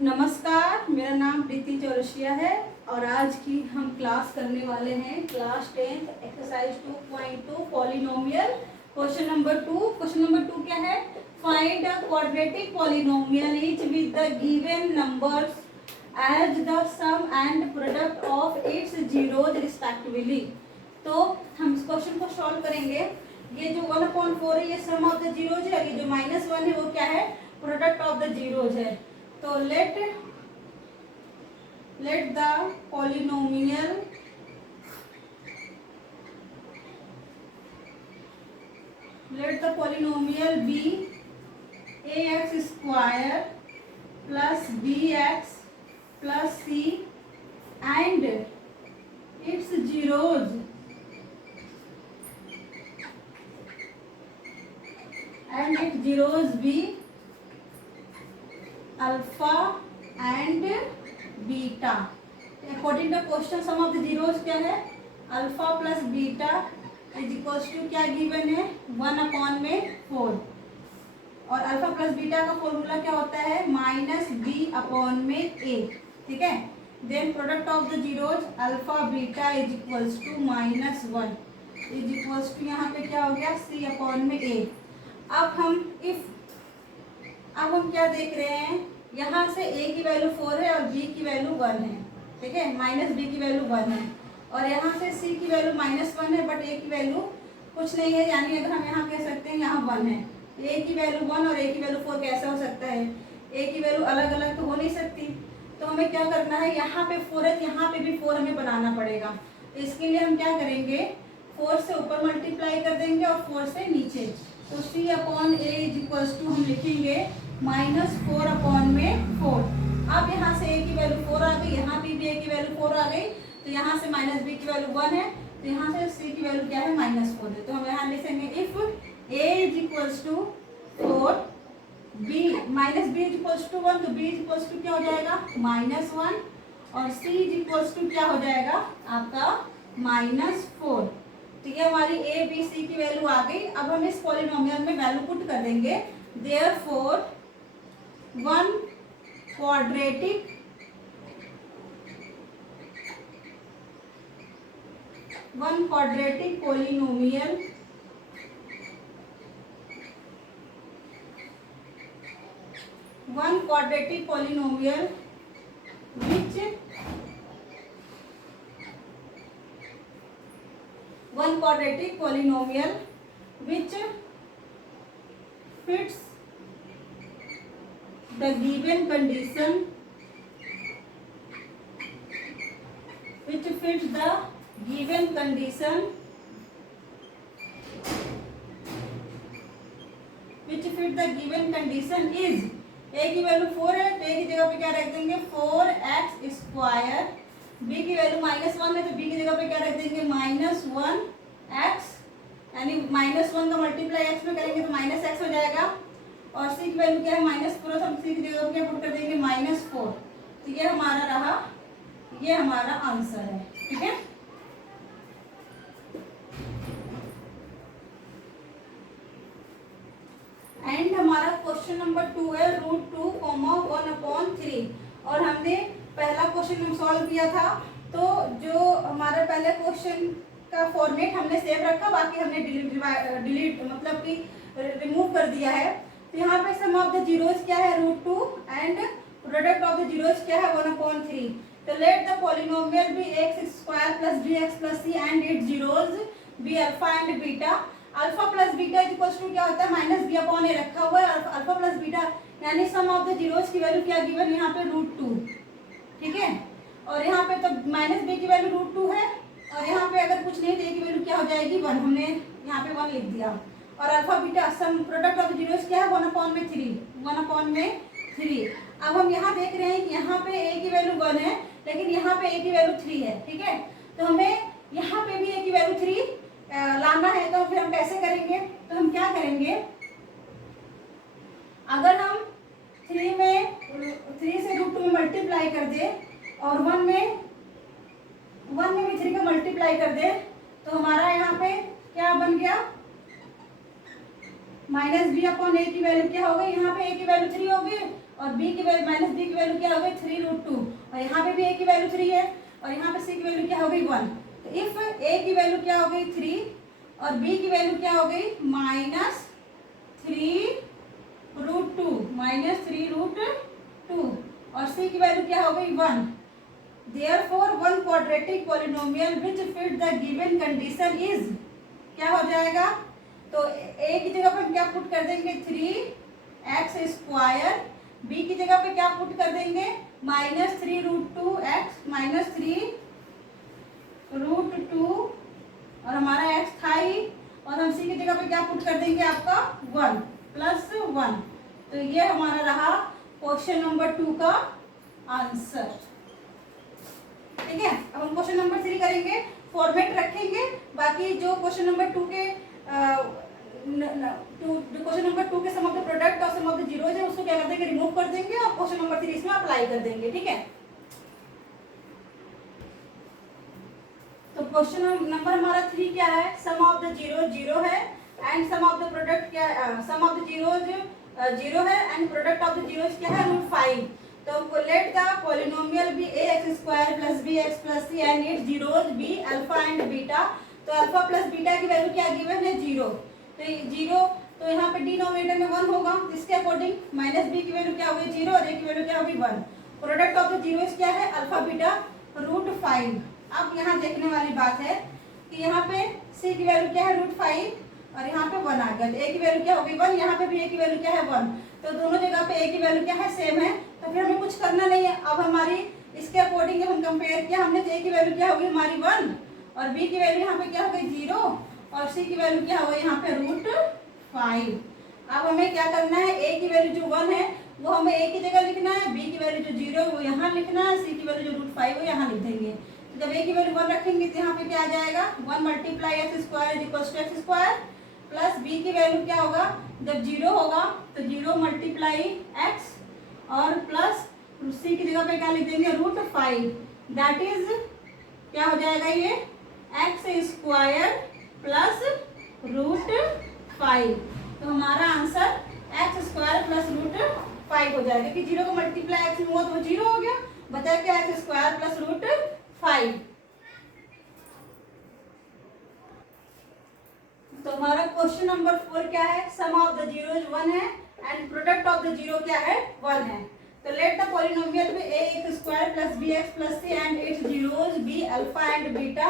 नमस्कार, मेरा नाम प्रीति चौरसिया है और आज की हम क्लास करने वाले हैं class 10th exercise 2.2 polynomial question number 2। Question number 2 क्या है? Find a quadratic polynomial each with the given numbers as the sum and product of its zeroes respectively. तो हम इस क्वेश्चन को सॉल्व करेंगे। ये जो 1/4 है ये सम ऑफ द जीरोज है और ये जो -1 है वो क्या है? प्रोडक्ट ऑफ द जीरोज है। तो let the polynomial be ax square plus bx plus c and its zeros be alpha and beta. According to question sum of the zeroes क्या है? Alpha plus beta is equals to क्या given है? 1/4 और alpha plus beta का formula क्या होता है? -b/a। ठीक है। Then product of the zeroes alpha beta is equals to -1 is equals to यहाँ पे क्या हो गया? c/a। अब हम क्या देख रहे हैं? यहाँ से a की वैल्यू 4 है और b की वैल्यू 1 है। ठीक है, -b की वैल्यू 1 है और यहाँ से c की वैल्यू -1 है बट a की वैल्यू कुछ नहीं है, यानी अगर हम यहाँ कह सकते हैं यहाँ 1 है। a की वैल्यू 1 और a की वैल्यू 4 कैसे हो सकता है? a की वैल्यू अलग अलग तो हो नहीं सकती। तो हमें क्या करना है? यहाँ पे 4 है, यहाँ पे भी 4 हमें बनाना पड़ेगा। तो इसके लिए हम क्या करेंगे? 4 से ऊपर मल्टीप्लाई कर देंगे और 4 से नीचे। तो c/a इज इक्वल्स टू हम लिखेंगे -4/4। अब यहाँ से a की वैल्यू 4 आ गई, यहाँ पे भी a की वैल्यू 4 आ गई, तो यहाँ से -b की वैल्यू 1 है, तो यहाँ से c की वैल्यू क्या है? -4 है। तो हम यहाँ लिखेंगे if a is equals to 4 b -b is equals to 1, तो b इज इक्वल्स टू क्या हो जाएगा? -1 और c इज इक्वल्स टू क्या हो जाएगा? आपका -4। तो ये हमारी a b c की वैल्यू आ गई। अब हम इस पॉलिनोमियल में वैल्यू पुट कर देंगे। Therefore one quadratic polynomial which fits the given condition is a की वैल्यू 4 है तो a की जगह पे क्या रख देंगे? 4x²। b की वैल्यू -1 है तो b की जगह पे क्या रख देंगे? -1x, यानी -1 का मल्टीप्लाई x में करेंगे तो -x हो जाएगा। और c की वैल्यू क्या है? -4, तो c की जगह क्या पुट कर देंगे? -4। तो ये हमारा रहा, ये हमारा आंसर है। ठीक है। एंड हमारा क्वेश्चन नंबर 2 है √2, 1/3 और हमने पहला क्वेश्चन हम सॉल्व किया था। तो जो हमारा पहले क्वेश्चन का फॉर्मेट हमने सेव रखा, बाकी हमने डिलीट मतलब कि रिमूव कर दिया है। तो यहाँ पे सम ऑफ द जीरोज क्या है? √2 and product of the zeroes क्या है? 1/3। तो let the polynomial be x² plus bx plus c and it zeroes be alpha and beta. Alpha plus beta is equals to क्या होता है? -b/a रखा हुआ है। अल्फा प्लस बीटा यानी सम ऑफ द जीरोज की वैल्यू क्या गिवन? यहाँ पे √2। ठीक है। और यहाँ पे तो -b की वैल्यु √2 है और यहाँ पे अगर कुछ नहीं तो a की वैल्यू क्या हो जाएगी? 1। हमने यहाँ पे 1 लिख दिया। और alpha beta some product of the zeroes क्या है? 1/3। अब हम यहाँ देख रहे हैं कि यहाँ पे a की वैल्यू 1 है लेकिन यहाँ पे a की वैल्यू 3 है। ठीक है। तो हमें यहाँ पे भी a की वैल्यू 3 लाना है। तो फिर हम कैसे करेंगे? तो हम क्या करेंगे? अगर हम 3 से √2 में मल्टीप्लाई कर दे और 1 में भी 3 का मल्टीप्लाई कर दे तो हमारा यहाँ पे क्या बन गया? माइनस बी अपॉन ए की वैल्यू क्या हो गई, यहाँ पे ए की वैल्यू 3 हो गई और बी की वैल्यू माइनस बी की वैल्यू क्या हो गई 3√2 और यहाँ पे भी ए की वैल्यू 3 है और यहाँ पे सी की वैल्यू क्या हो गई 1। तो इफ ए की वैल्यू क्या हो गई 3 और बी की वैल्यू क्या हो गई -3√2 और सी की वैल्यू क्या हो गई 1। Therefore, one quadratic polynomial which fit the given condition is क्या हो जाएगा, तो a की जगह पे हम क्या पुट कर देंगे 3x², b की जगह पे क्या पुट कर देंगे -3√2x -3√2 और हमारा x था ही और हम c की जगह पे क्या पुट कर देंगे आपका 1 +1। तो ये हमारा रहा क्वेश्चन नंबर 2 का आंसर। ठीक है, अब हम क्वेश्चन नंबर 3 करेंगे, फॉर्मेट रखेंगे। बाकी जो क्वेश्चन नंबर 2 के क्वेश्चन नंबर 2 के सम ऑफ द प्रोडक्ट और सम ऑफ द जीरोज है उसको क्या कर देंगे रिमूव कर देंगे और क्वेश्चन नंबर 3 इसमें अप्लाई कर देंगे। ठीक है, तो क्वेश्चन नंबर हमारा 3 क्या है, सम ऑफ द जीरो 0 है and sum of the product क्या, सम ऑफ द जीरोज 0 है and product of the zeroes क्या है √5। तो let the polynomial be ax² + bx + c and its zeroes be alpha and beta. तो alpha plus beta की value क्या given है 0, तो 0 तो यहाँ पे डिनोमिनेटर में 1 होगा जिसके अकॉर्डिंग माइनस बी की वैल्यू क्या होगी 0 और ए की वैल्यू क्या होगी 1। प्रोडक्ट ऑफ द जीरोज क्या है अल्फा बीटा √5। अब यहाँ देखने वाली बात है कि यहाँ पे c की वैल्यू क्या है √5 और यहाँ पे 1 आ गया, तो a की वैल्यू क्या होगी 1, यहाँ पे भी a की वैल्यू क्या है 1। तो दोनों जगह पे a की वैल्यू क्या है सेम है, तो फिर हमें कुछ करना नहीं है। अब हमारी इसके अकॉर्डिंग जब हम कंपेयर किया हमने तो a की वैल्यू क्या होगी हमारी 1 और b की वैल्यू यहाँ पे क्या हो गई 0 और c की वैल्यू क्या हो गई यहाँ पे √5। अब हमें क्या करना है, a की वैल्यू जो 1 है वो हमें a की जगह लिखना है, b की वैल्यू जो 0 है वो यहाँ लिखना है, c की वैल्यू जो √5 वो यहाँ लिख देंगे। तो जब a की वैल्यू 1 रखेंगे तो यहाँ पे क्या आ जाएगा 1 × x² = x² प्लस b की वैल्यू क्या होगा जब 0 होगा तो 0 × x और प्लस c की जगह पे क्या लिख देंगे √5, दैट इज क्या हो जाएगा ये x² + √5। तो हमारा आंसर x² + √5 हो जाएगा कि 0 को मल्टीप्लाई x में हुआ तो 0 हो गया, बचा क्या x² + √5। तो हमारा क्वेश्चन नंबर 4 क्या है, सम ऑफ द जीरोज 1 है and product of the zero क्या है 1 है। तो let the polynomial be ax² + bx + c and its zeroes be alpha and beta.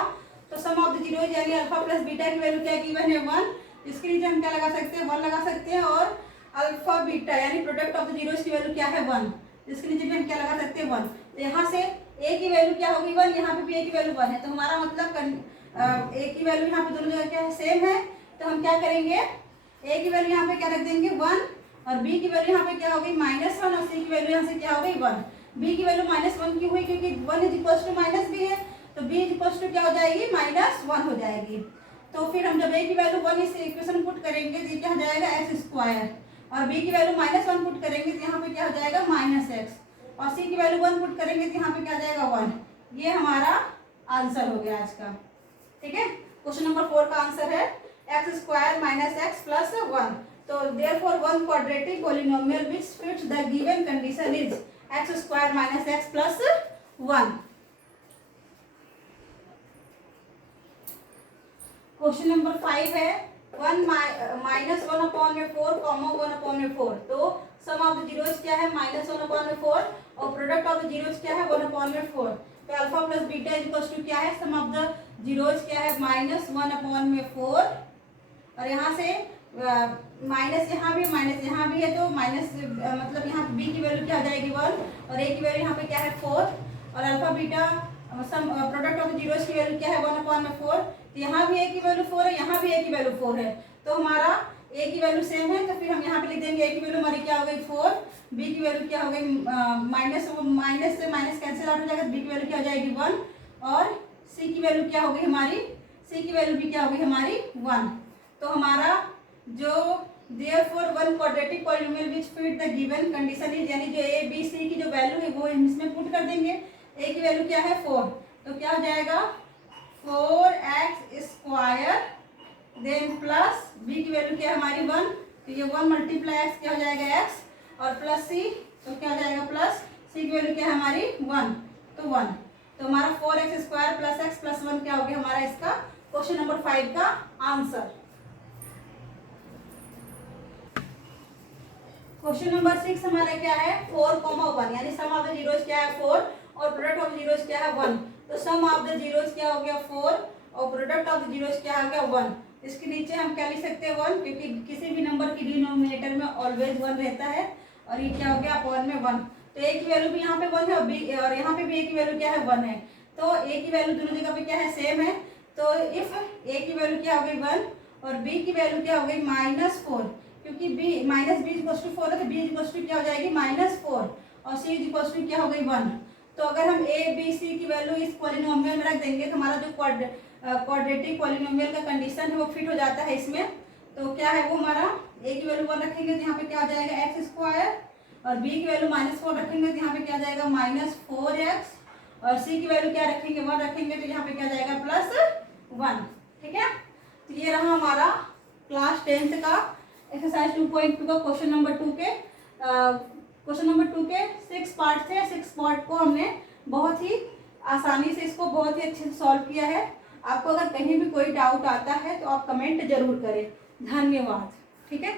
तो सम ऑफ द जीरोज यानी अल्फा प्लस बीटा की वैल्यू क्या गिवन है 1, इसके लिए हम क्या लगा सकते हैं 1 लगा सकते हैं और अल्फा बीटा यानी प्रोडक्ट ऑफ द जीरोज की वैल्यू क्या है 1, इसके नीचे भी हम क्या लगा सकते हैं 1। तो यहाँ से a की वैल्यू क्या होगी 1, यहाँ पे भी a की वैल्यू 1 है, तो हमारा मतलब a की वैल्यू यहाँ पे दोनों जगह क्या है सेम है। तो हम क्या करेंगे a की वैल्यू यहाँ पे क्या रख देंगे 1 और b की वैल्यू यहाँ पे क्या होगी -1 और c की वैल्यू यहाँ से क्या हो गई 1। b की वैल्यू -1 क्यों हुई, क्योंकि 1 = -b है तो b = क्या हो जाएगी -1 हो जाएगी। तो फिर हम जब a की वैल्यू 1 इस इक्वेशन पुट करेंगे तो ये क्या हो जाएगा x² और b की वैल्यू -1 पुट करेंगे तो यहाँ पे क्या हो जाएगा -x और c की वैल्यू 1 पुट करेंगे तो यहाँ पे क्या आ जाएगा 1। ये हमारा आंसर हो गया आज का। ठीक है, क्वेश्चन नंबर 4 का आंसर है x² - x + 1। तो therefore one quadratic polynomial which fits the given condition is x² - x + 1। Question number 5 है 1 - 1/4, 1/4। तो सम ऑफ द जीरोज क्या है -1/4 और प्रोडक्ट ऑफ द जीरोज क्या है 1/4। तो अल्फा प्लस बीटा क्या है, सम ऑफ द जीरोज क्या है -1/4 और यहाँ से माइनस यहाँ भी है तो माइनस मतलब यहाँ बी की वैल्यू क्या हो जाएगी 1 और ए की वैल्यू यहाँ पे क्या है 4 और alpha beta some product of the zeros की वैल्यू क्या है 1/4। तो यहाँ भी ए की वैल्यू 4 है, यहाँ भी ए की वैल्यू 4 है, तो हमारा ए की वैल्यू सेम है। तो फिर हम यहाँ पे लिख देंगे ए की वैल्यू हमारी क्या हो गई 4, बी की वैल्यू क्या हो गई माइनस से माइनस कैंसिल आउट हो जाएगा, बी की वैल्यू क्या हो जाएगी 1 और सी की वैल्यू क्या हो गई हमारी, सी की वैल्यू भी क्या हो गई हमारी 1। तो हमारा जो therefore one quadratic polynomial which fit the given condition is यानी जो a b c की जो वैल्यू है वो इसमें पुट कर देंगे। a की वैल्यू क्या है 4, तो क्या हो जाएगा 4x² देन प्लस b की वैल्यू क्या है हमारी 1 तो ये 1 मल्टीप्लाई एक्स क्या हो जाएगा एक्स, और प्लस सी तो क्या हो जाएगा प्लस सी की वैल्यू क्या है हमारी 1, तो 1। तो हमारा 4x square plus x plus 1 क्या हो गया हमारा इसका क्वेश्चन नंबर 5 का आंसर। क्वेश्चन नंबर 6 हमारा क्या है 4,1 यानी सम ऑफ द जीरोस क्या है 4 और प्रोडक्ट ऑफ जीरोस क्या है 1। तो सम ऑफ द जीरोस क्या हो गया 4 और प्रोडक्ट ऑफ द जीरोस क्या हो गया 1। इसके नीचे हम क्या लिख सकते हैं 1, क्योंकि किसी भी नंबर की डिनोमिनेटर में ऑलवेज 1 रहता है, और ये क्या हो गया अपॉन में 1। तो ए की वैल्यू भी यहाँ पे 1 है और यहाँ पे भी ए की वैल्यू क्या है 1 है, तो ए की वैल्यू दोनों जगह पे क्या है सेम है। तो इफ ए की वैल्यू क्या हो गई 1 और बी की वैल्यू क्या हो गई -4, क्योंकि b minus b equal to 4 है, तो बी इक्वल टू क्या हो जाएगी -4 और सी इक्वल टू क्या हो गई 1। तो अगर हम ए बी सी की वैल्यू इस पॉलिनोमियल में रख देंगे तो हमारा जो क्वाड्रेटिक पॉलिनोमियल का कंडीशन है वो फिट हो जाता है इसमें। तो क्या है वो हमारा ए की वैल्यू 1 रखेंगे तो यहाँ पे क्या आ जाएगा एक्स स्क्वायर, और बी की वैल्यू -4 रखेंगे तो यहाँ पे क्या आ जाएगा -4x, और सी की वैल्यू क्या रखेंगे 1 रखेंगे तो यहाँ पे क्या जाएगा +1। ठीक है, तो ये रहा हमारा क्लास 10th का एक्सरसाइज 2.2 का क्वेश्चन नंबर 2 के 6 पार्ट थे। 6 पार्ट को हमने बहुत ही आसानी से इसको बहुत ही अच्छे से सॉल्व किया है। आपको अगर कहीं भी कोई डाउट आता है तो आप कमेंट जरूर करें। धन्यवाद। ठीक है।